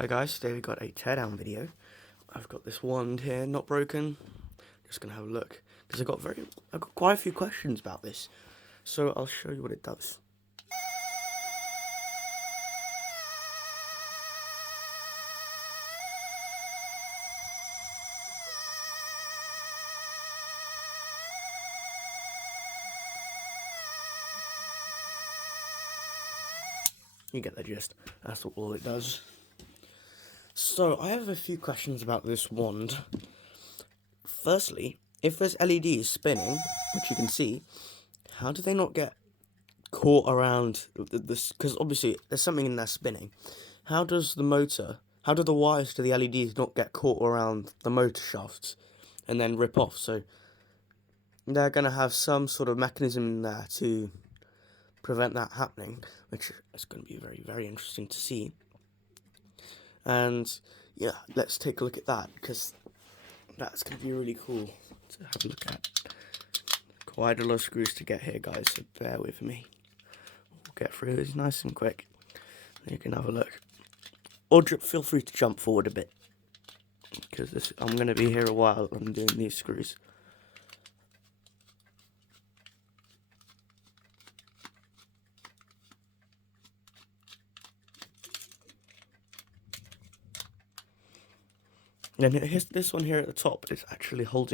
Hi guys, today we got a teardown video. I've got this wand here, not broken. Just gonna have a look because I've got quite a few questions about this. So I'll show you what it does. You get the gist. That's all it does. So I have a few questions about this wand. Firstly, if this LED is spinning, which you can see, how do they not get caught around this? Because obviously there's something in there spinning. How do the wires to the LEDs not get caught around the motor shafts and then rip off? So they're going to have some sort of mechanism in there to prevent that happening, which is going to be very, very interesting to see. And yeah, let's take a look at that, because that's going to be really cool to have a look at. Quite a lot of screws to get here, guys, so bear with me. We'll get through this nice and quick. You can have a look. Or feel free to jump forward a bit, because I'm going to be here a while. I'm doing these screws. And here's this one here at the top. It's actually holds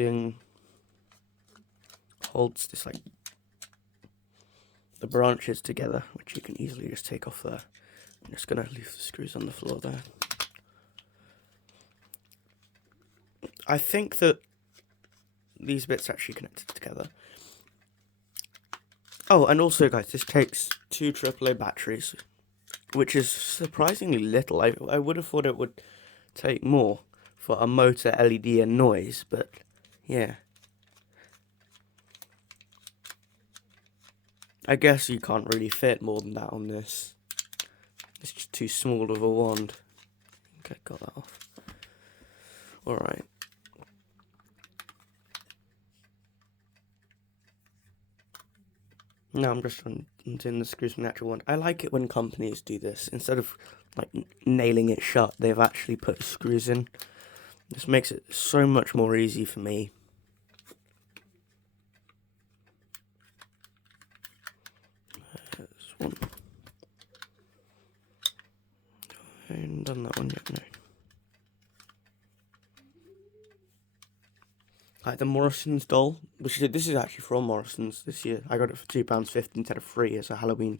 this, like, the branches together, which you can easily just take off there. I'm just gonna leave the screws on the floor there. I think that these bits are actually connected together. Oh, and also, guys, this takes 2 AAA batteries, which is surprisingly little. I would have thought it would take more for a motor, LED, and noise, but yeah. I guess you can't really fit more than that on this. It's just too small of a wand. Okay, got that off. Alright. Now I'm just undoing the screws from the actual wand. I like it when companies do this. Instead of like nailing it shut, they've actually put screws in. This makes it so much more easy for me. This one. I haven't done that one yet, no. Like the Morrison's doll, this is actually from Morrison's this year. I got it for £2.50 instead of £3 as a Halloween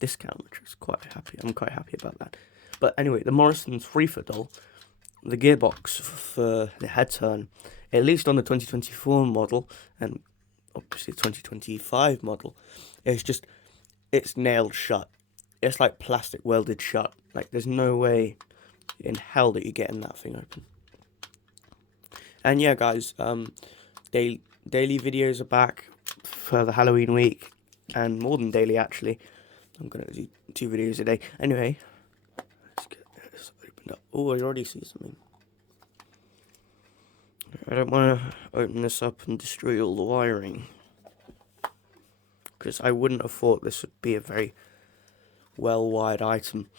discount, which is quite happy. I'm quite happy about that. But anyway, the Morrison's 3-foot doll, the gearbox for the head turn, at least on the 2024 model, and obviously 2025 model, it's nailed shut. It's like plastic welded shut. Like, there's no way in hell that you're getting that thing open. And yeah, guys, daily videos are back for the Halloween week, and more than daily, actually. I'm going to do 2 videos a day. Anyway, let's get this opened up. Oh, I already see something. I don't want to open this up and destroy all the wiring, because I wouldn't have thought this would be a very well-wired item.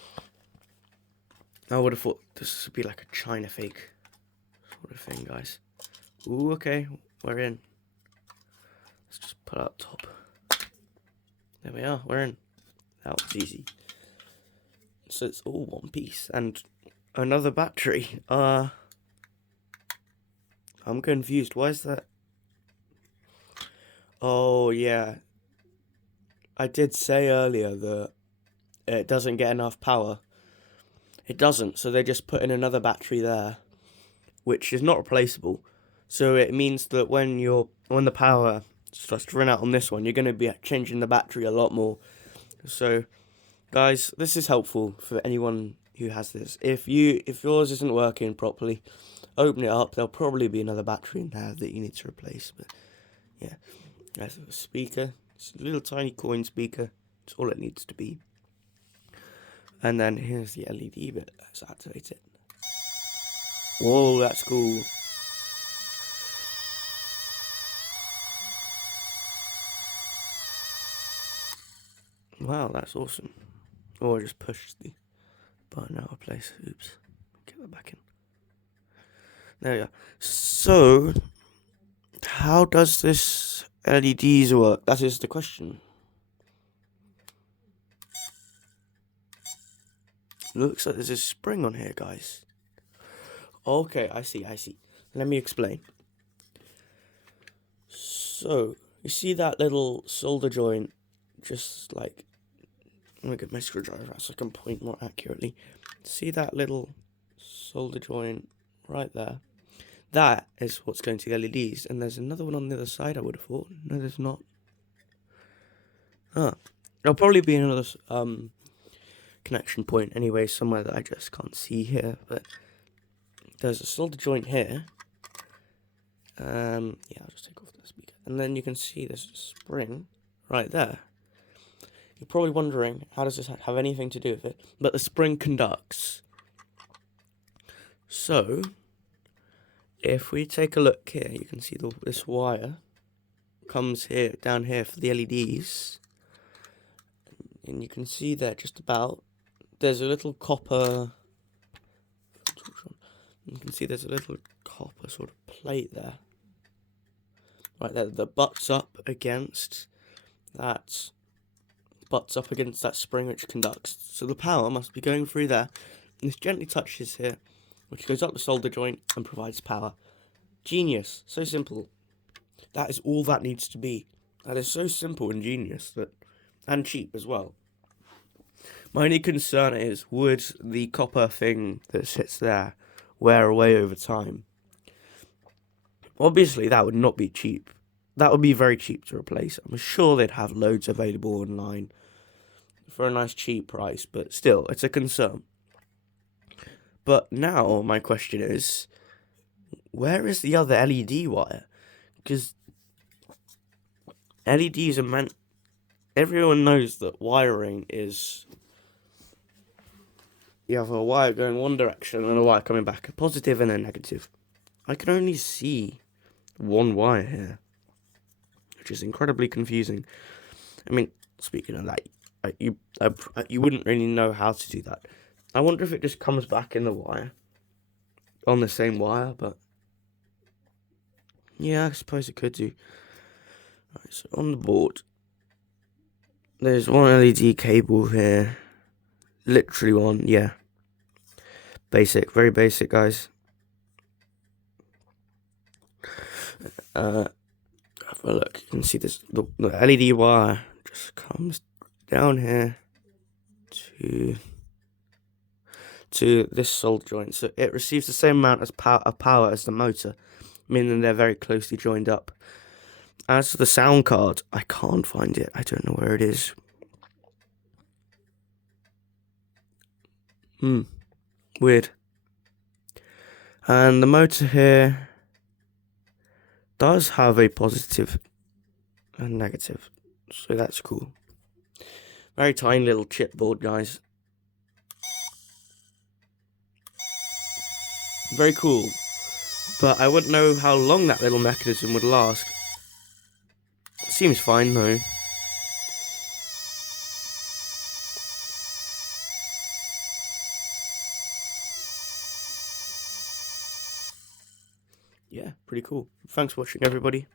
I would have thought this would be like a China fake sort of thing, guys. Ooh, okay, we're in. Let's just put out top. There we are, we're in. That was easy. So it's all one piece. And another battery. I'm confused. Why is that? Oh, yeah. I did say earlier that it doesn't get enough power. It doesn't, so they just put in another battery there, which is not replaceable. So it means that when the power starts to run out on this one, you're going to be changing the battery a lot more. So, guys, this is helpful for anyone who has this. If yours isn't working properly, open it up. There'll probably be another battery in there that you need to replace. But yeah, that's a speaker. It's a little tiny coin speaker. It's all it needs to be. And then here's the LED bit. Let's activate it. Whoa, that's cool. Wow, that's awesome. Oh, I just pushed the button out of place. Oops. that back in. There we go. So, how does this LEDs work? That is the question. Looks like there's a spring on here, guys. Okay, I see. Let me explain. So, you see that little solder joint, just like, let me get my screwdriver out so I can point more accurately. See that little solder joint right there? That is what's going to the LEDs, and there's another one on the other side, I would have thought. No, there's not. There'll probably be another connection point anyway, somewhere that I just can't see here, but there's a solder joint here. Yeah, I'll just take off the speaker. And then you can see there's a spring right there. You're probably wondering, how does this have anything to do with it? But the spring conducts. So, if we take a look here, you can see this wire comes here, down here for the LEDs. And you can see there just about, there's a little copper, you can see there's a little copper sort of plate there. Right there, that butts up against that spring which conducts. So the power must be going through there. And this gently touches here, which goes up the solder joint and provides power. Genius. So simple. That is all that needs to be. That is so simple and genius, and cheap as well. My only concern is, would the copper thing that sits there wear away over time? Obviously, that would not be cheap. That would be very cheap to replace. I'm sure they'd have loads available online for a nice cheap price, but still, it's a concern. But now, my question is, where is the other LED wire? Because LEDs are meant... Everyone knows that wiring is... You have a wire going one direction and a wire coming back, a positive and a negative. I can only see one wire here, which is incredibly confusing. I mean, speaking of that, you wouldn't really know how to do that. I wonder if it just comes back in the wire, on the same wire, but yeah, I suppose it could do. Right, so on the board, there's one LED cable here, literally one, yeah. Basic, very basic, guys. Have a look. You can see this. The LED wire just comes down here to this solder joint, so it receives the same amount of power as the motor, meaning they're very closely joined up. As for the sound card, I can't find it. I don't know where it is. Weird. And the motor here does have a positive and negative, so that's cool. Very tiny little chipboard, guys. Very cool. But I wouldn't know how long that little mechanism would last. Seems fine though. Yeah, pretty cool. Thanks for watching, everybody.